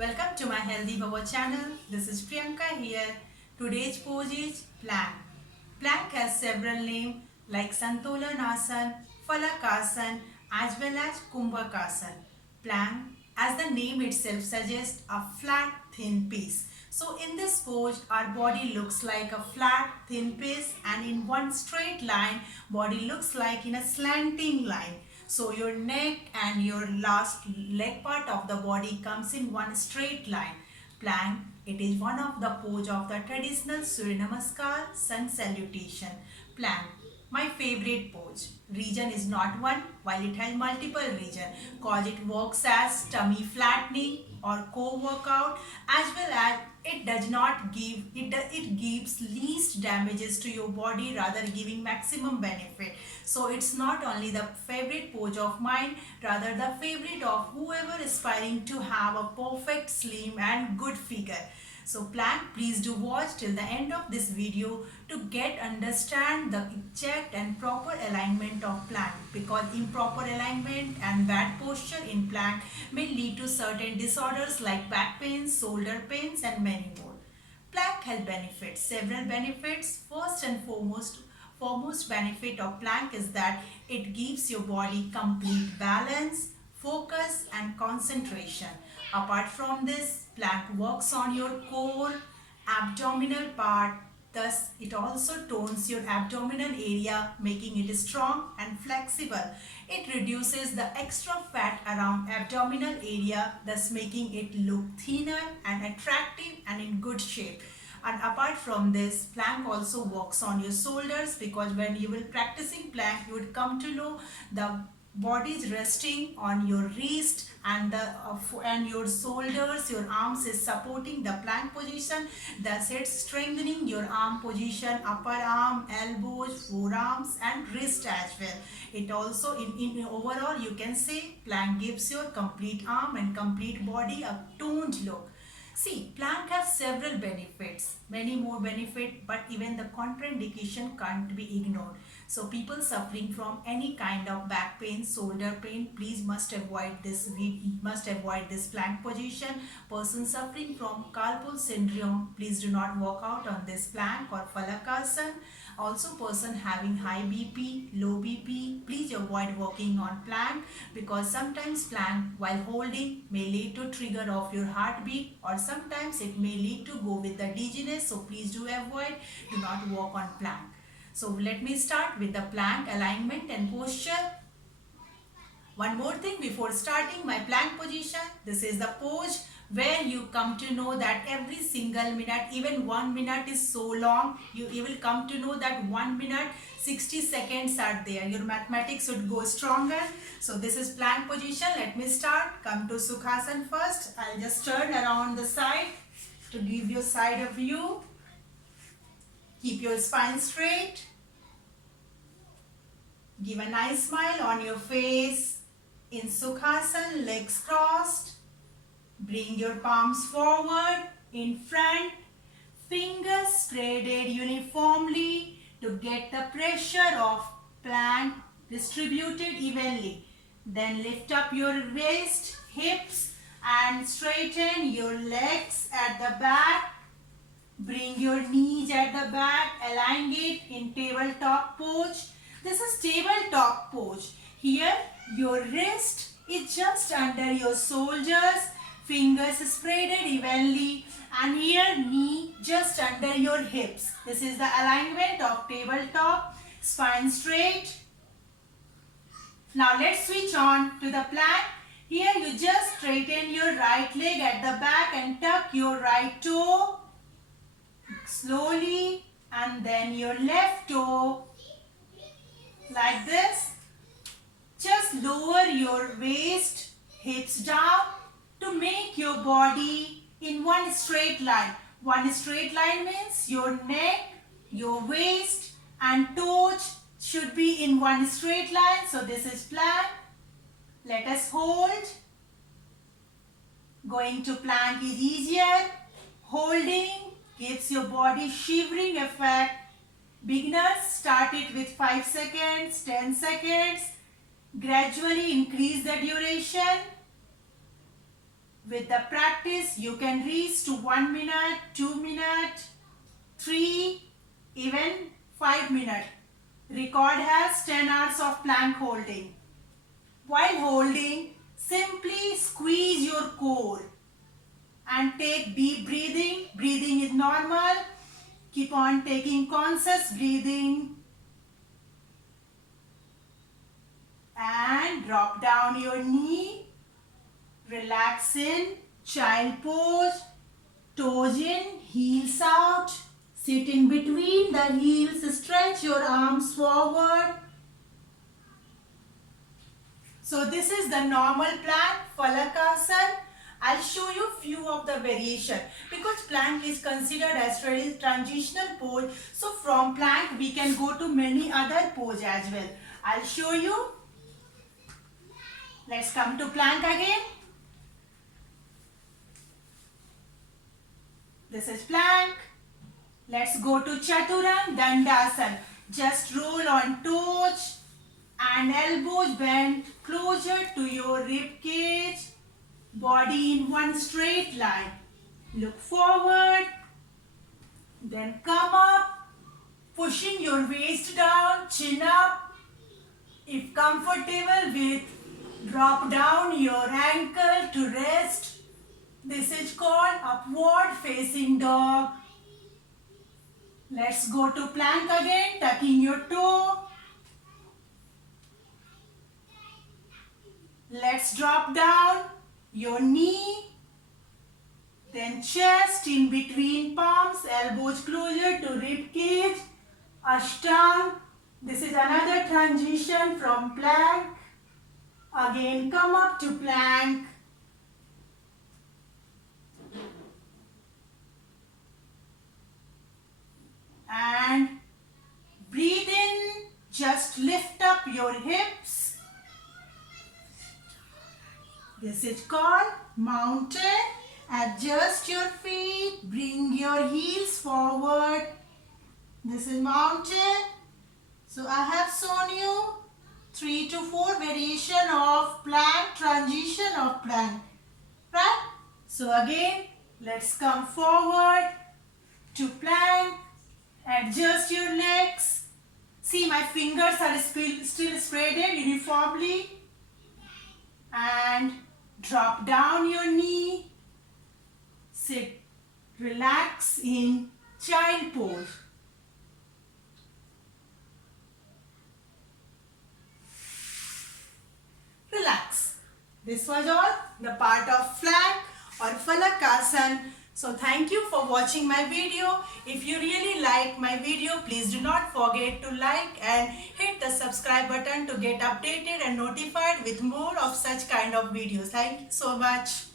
Welcome to my Healthy Baba channel. This is Priyanka here. Today's pose is plank. Plank has several names like Santolanasana, Falakasana as well as Kumbhakasana. Plank, as the name itself suggests, a flat thin piece. So in this pose, our body looks like a flat thin piece, and in one straight line, body looks like in a slanting line. So your neck and your last leg part of the body comes in one straight line. Plank, it is one of the pose of the traditional Surya Namaskar sun salutation. Plank, my favorite pose. Region is not one, while it has multiple region, cause it works as tummy flattening or co-workout, as well as it does not give it gives least damages to your body, rather giving maximum benefit. So it's not only the favorite pose of mine, rather the favorite of whoever aspiring to have a perfect slim and good figure. So plank, please do watch till the end of this video to understand the exact and proper alignment of plank, because improper alignment and bad posture in plank may lead to certain disorders like back pains, shoulder pains and many more. Plank has benefits, several benefits. First and foremost benefit of plank is that it gives your body complete balance, focus and concentration. Apart from this, plank works on your core, abdominal part. Thus, it also tones your abdominal area, making it strong and flexible. It reduces the extra fat around abdominal area, thus making it look thinner and attractive and in good shape. And apart from this, plank also works on your shoulders, because when you will practicing plank, you would come to know the body is resting on your wrist, and your shoulders, your arms is supporting the plank position. Thus it's strengthening your arm position, upper arm, elbows, forearms and wrist as well. It also in overall you can say plank gives your complete arm and complete body a toned look. See, plank has several benefits, many more benefits, but even the contraindication can't be ignored. So people suffering from any kind of back pain, shoulder pain, please must avoid this. We must avoid this plank position. Person suffering from carpal syndrome, please do not walk out on this plank or falakasana. Also person having high BP, low BP, please avoid walking on plank, because sometimes plank while holding may lead to trigger of your heartbeat, or sometimes it may lead to go with the dizziness. So please do avoid, do not walk on plank. So let me start with the plank alignment and posture. One more thing before starting my plank position, this is the pose where you come to know that every single minute, even 1 minute is so long, you will come to know that 1 minute 60 seconds are there. Your mathematics would go stronger. So this is plank position. Let me start. Come to Sukhasana first. I'll just turn around the side to give you side of view. Keep your spine straight. Give a nice smile on your face. In Sukhasana, legs crossed. Bring your palms forward, in front. Fingers spreaded uniformly to get the pressure of plank distributed evenly. Then lift up your waist, hips and straighten your legs at the back. Bring your knees at the back, align it in tabletop pose. This is tabletop pose. Here your wrist is just under your shoulders, fingers spreaded evenly, and here knee just under your hips. This is the alignment of tabletop, spine straight. Now let's switch on to the plank. Here you just straighten your right leg at the back and tuck your right toe slowly, and then your left toe like this. Just lower your waist, hips down to make your body in one straight line. One straight line means your neck, your waist and toes should be in one straight line. So this is plank. Let us hold. Going to plank is easier. Holding gives your body shivering effect. Beginners start it with 5 seconds, 10 seconds. Gradually increase the duration. With the practice, you can reach to 1 minute, 2 minutes, 3, even 5 minutes. Record has 10 hours of plank holding. While holding, simply squeeze your core and take deep breathing. Breathing is normal. Keep on taking conscious breathing. And drop down your knee. Relax in child pose. Toes in, heels out. Sit in between the heels. Stretch your arms forward. So this is the normal plank, Falakasana. I'll show you few of the variation because plank is considered as transitional pose. So from plank we can go to many other pose as well. I'll show you. Let's come to plank again. This is plank. Let's go to Chaturanga Dandasana. Just roll on toes and elbows bent closer to your rib cage. Body in one straight line. Look forward. Then come up. Pushing your waist down, chin up. If comfortable with, drop down your ankle to rest. This is called upward facing dog. Let's go to plank again, tucking your toe. Let's drop down your knee. Then chest in between palms, elbows closer to rib cage. Ashtanga. This is another transition from plank. Again come up to plank. And breathe in, just lift up your hips. This is called mountain. Adjust your feet, bring your heels forward. This is mountain. So I have shown you 3 to 4 variation of plank, transition of plank. Right? So again, let's come forward to plank. Adjust your legs. See, my fingers are still spreaded uniformly. And drop down your knee. Sit, relax in child pose. Relax. This was all the part of plank or Falakasana. So thank you for watching my video. If you really like my video, please do not forget to like and hit the subscribe button to get updated and notified with more of such kind of videos. Thank you so much.